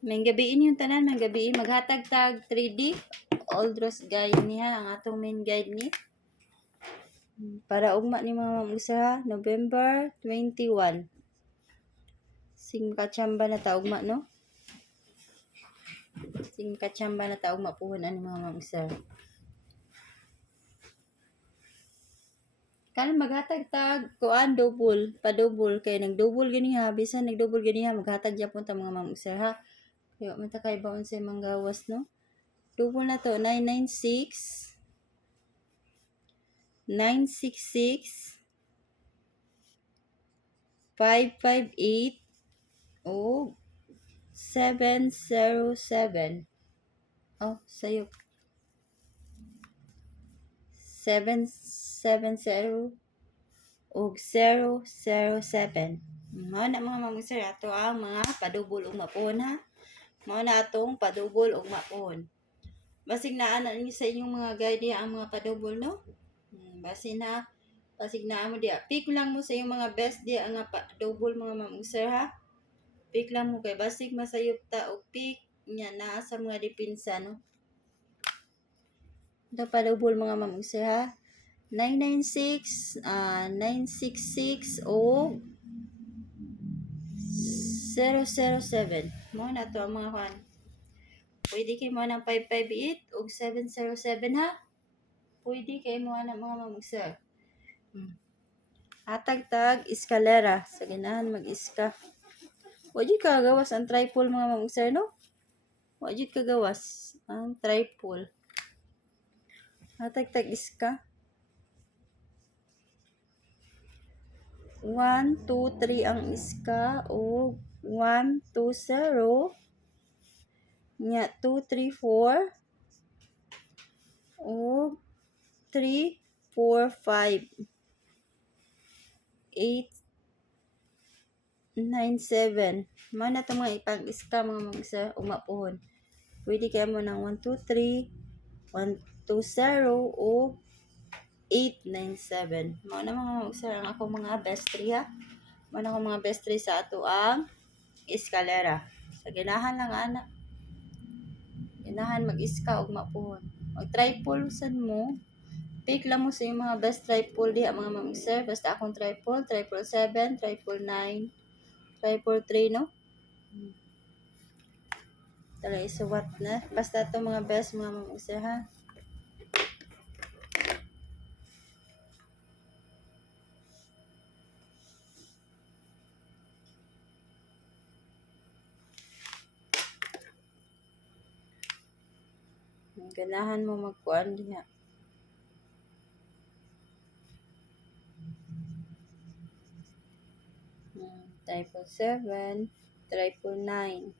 May gabiin yung tanan, may gabiin maghatag tag 3D Oldros guide niya ang atong main guide ni para ugma ni mga usa November 21. Sing kachamba na ta ugma no? Sing kachamba na ta ugma puhon ani mga usa. Kan maghatag tag kuan double, pa double kay nag-double gani ha, bisan nag-double gani ha maghatag gyapon ta mga usa ha. Kaya man ta kay baon sa manggawas no. Double na to 996 966 558 o 707. Oh, sayo. 770 o 007. Mao na mga mamusir ato ang mga padubol ug mapon ha. Mao na atong padubol ug mapon. Basig naa na ninyo sa inyong mga guide ang mga padubol no. Basig na mo dia. Pick lang mo sa iyong mga best dia ang padubol mga mamusir ha. Pick lang mo kay basig masayop ta og pick nya naa sa mga dipinsa no. Ito padubol mga mamusir ha. 996 966 o 007. Mo na to ang mga kan. Pwede kay mo ng 558 o 707 ha. Pwede kay mo na mga mamagsa. Hatag-tag eskalera. Sa ganahan mag-iska. Wajud ka gawas ang tripod mga mamagsa no? Wajud ka gawas ang tripod. Hatag-tag iska. 1, 2, 3 ang iska o 1, 2, 0 nya 2, 3, 4 o 3, 4, 5 8, 9, 7 mana ito mga ipang iska mga magsa umapuhon. Pwede kaya mo ng 1, 2, 3 1, 2, 0 o 8, 9, 7. Mga na mga mag-sir ang ako mga best 3 ha. Mga na ako mga best 3 sa ato ang eskalera. Sa ginahan lang ana. Ginahan mag-iska og mapuhon. Mag-triple sad mo. Pick lang mo sa yung mga best triple di mga mag-sir. Basta akong triple 7, triple 9, triple 3 no. Tala isuwat na. Basta ito mga best mga mag-sir ha. Ganahan mo magkuan diha. Triple 7, triple 9.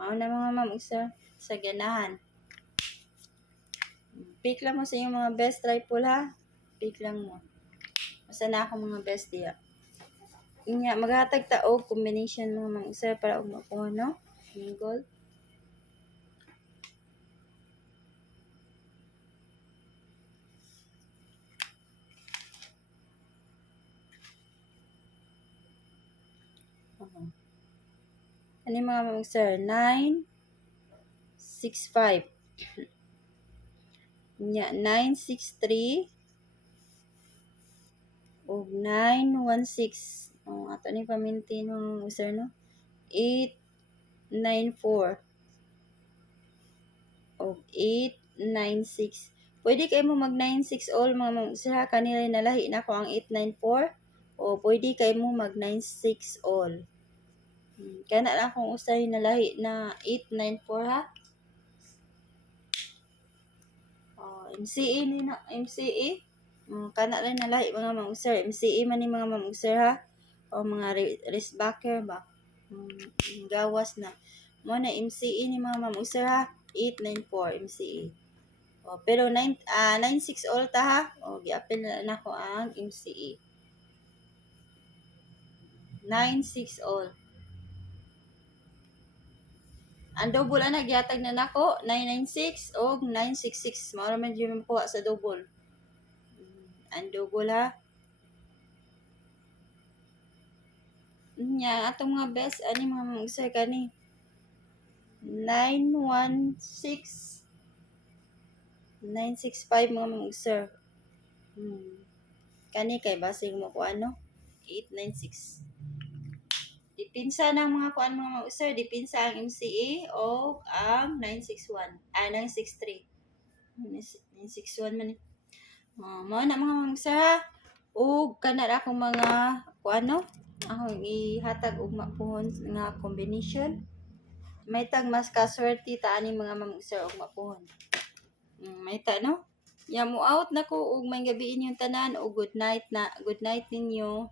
Mao na mga mamagsa sa ganahan. Pick lang mo sa inyong mga best triple ha. Pick lang mo. Basta na ako mga best diya. Inya maghatag ta og combination mga mamagsa para og makuha no. Mingle. Ano mga mamagsa? 9, 6, 5. Nya 9, 6, 3 o 9, 1, 6. Ato ni pamintin mga mamagsa no. 8, 9, 4 o 8, 9, 6. Pwede kayo mo mag 9-6 all mga mamagsa. Kanila nalahi na ko ang 8-9-4. O pwede kayo mo mag 9-6 all. Kaya na lang kung usay nalahi na 8-9-4 ha. MCE ni na MCE. Kana lang nalahi mga mamagsa. MCE man ni mga mamagsa ha. O mga wristbacker ba. Gawas na. Mo na MCE ni mga mamagsa ha. 8-9-4 MCE. Pero 9-6 all ta ha. Giapil na ko ang MCE. 9-6 all. Ang double ana gihatag na nako 996 o 966. Mao ra man gyud makuha sa double. Ang double ha. Nya atong mga best ani mga mag-sir kani 916 965 mga mag-sir. Kani kay basing mo ko ano 896. Dipinsa ng mga kuan mga mag-sir, dipinsa ang MCA o ang 961 963. 961 man ni. Mo na mga mag-sir ha. Ug kana ra akong mga kuano akong ihatag og mapuhon nga combination. May tag mas kaswerte ta ani mga mag-sir og mapuhon. May ta no? Ya mo out na ko ug may gabi inyong tanan o good night ninyo.